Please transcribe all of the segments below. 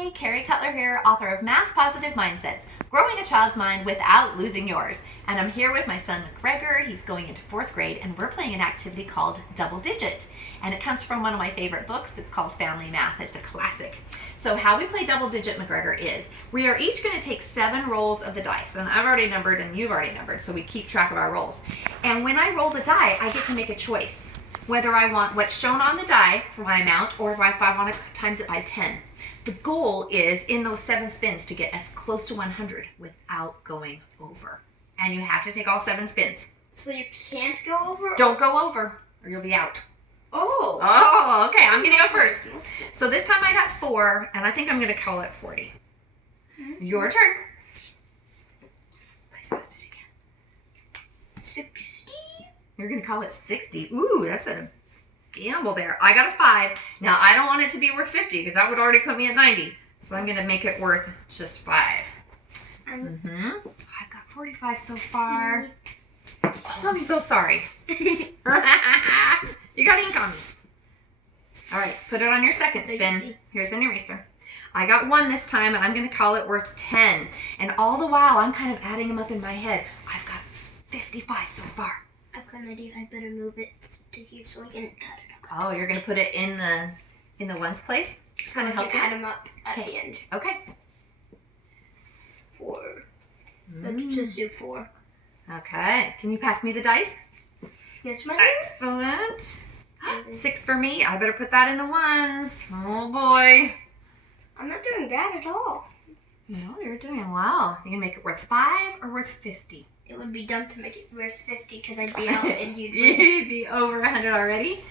Hi, Carrie Cutler here, author of Math Positive Mindsets, Growing a Child's Mind Without Losing Yours. And I'm here with my son McGregor. He's going into 4th grade and we're playing an activity called Double Digit. And it comes from one of my favorite books. It's called Family Math. It's a classic. So how we play Double Digit, McGregor, is we are each going to take 7 rolls of the dice. And I've already numbered and you've already numbered, so we keep track of our rolls. And when I roll the die, I get to make a choice. Whether I want what's shown on the die for my amount or if I want to times it by 10. The goal is in those 7 spins to get as close to 100 without going over. And you have to take all 7 spins. So you can't go over? Don't go over or you'll be out. Oh. Oh, okay. I'm going to go first. So this time I got 4 and I think I'm going to call it 40. Your turn. Play as fast as you can. 60? You're going to call it 60. Ooh, that's a gamble there. I got a 5. Now, I don't want it to be worth 50 because that would already put me at 90. So I'm going to make it worth just 5. I've got 45 so far. Oh, I'm so sorry. You got ink on me. All right, put it on your second spin. Here's an eraser. I got 1 this time, and I'm going to call it worth 10. And all the while, I'm kind of adding them up in my head. I've got 55 so far. I've got an idea. I better move it to here so I can add it up. Oh, you're going to put it in the ones place? Just kind of help you add them up at the end. Okay. 4. Let's just do 4. Okay. Can you pass me the dice? Yes, ma'am. Excellent. 6 for me. I better put that in the ones. Oh, boy. I'm not doing bad at all. No, you're doing well. You going to make it worth 5 or worth 50? It would be dumb to make it worth 50 because I'd be out and you'd be over 100 already.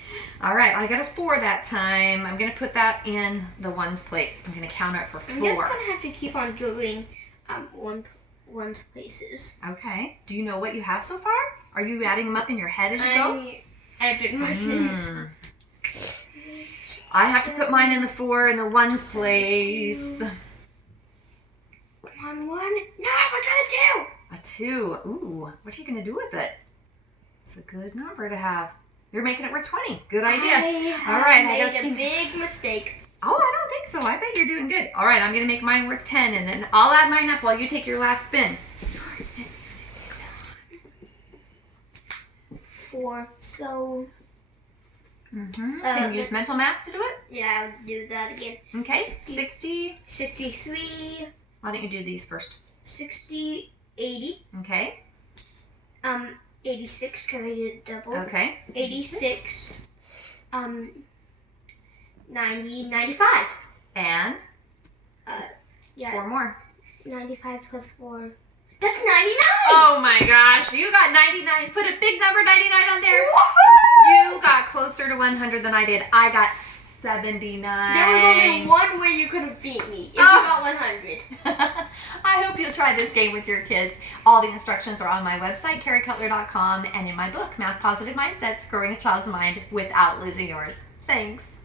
All right, I got a 4 that time. I'm going to put that in the ones place. I'm going to counter it for 4. I'm just going to have to keep on doing ones places. Okay. Do you know what you have so far? Are you adding them up in your head as you go? I did I have to put mine in the 4 in the ones place. Come on, 1. No, I got a 2. A 2. Ooh, what are you going to do with it? It's a good number to have. You're making it worth 20. Good idea. All right, I made a big mistake. Oh, I don't think so. I bet you're doing good. All right, I'm going to make mine worth 10, and then I'll add mine up while you take your last spin. 4. So. Can you use mental math to do it? Yeah, I'll do that again. Okay. 60. 63. Why don't you do these first? 60. 80. Okay. 86 because I did double. Okay. 86. 90. 95. And? Yeah. 4 more. 95 plus 4. That's 99! Oh my gosh, you got 99. Put a big number 99 on there. Woohoo! You got closer to 100 than I did. I got 79. There was only one way you could have beat me. If you got 100. I hope you'll try this game with your kids. All the instructions are on my website, carriecutler.com, and in my book, Math Positive Mindsets, Growing a Child's Mind Without Losing Yours. Thanks.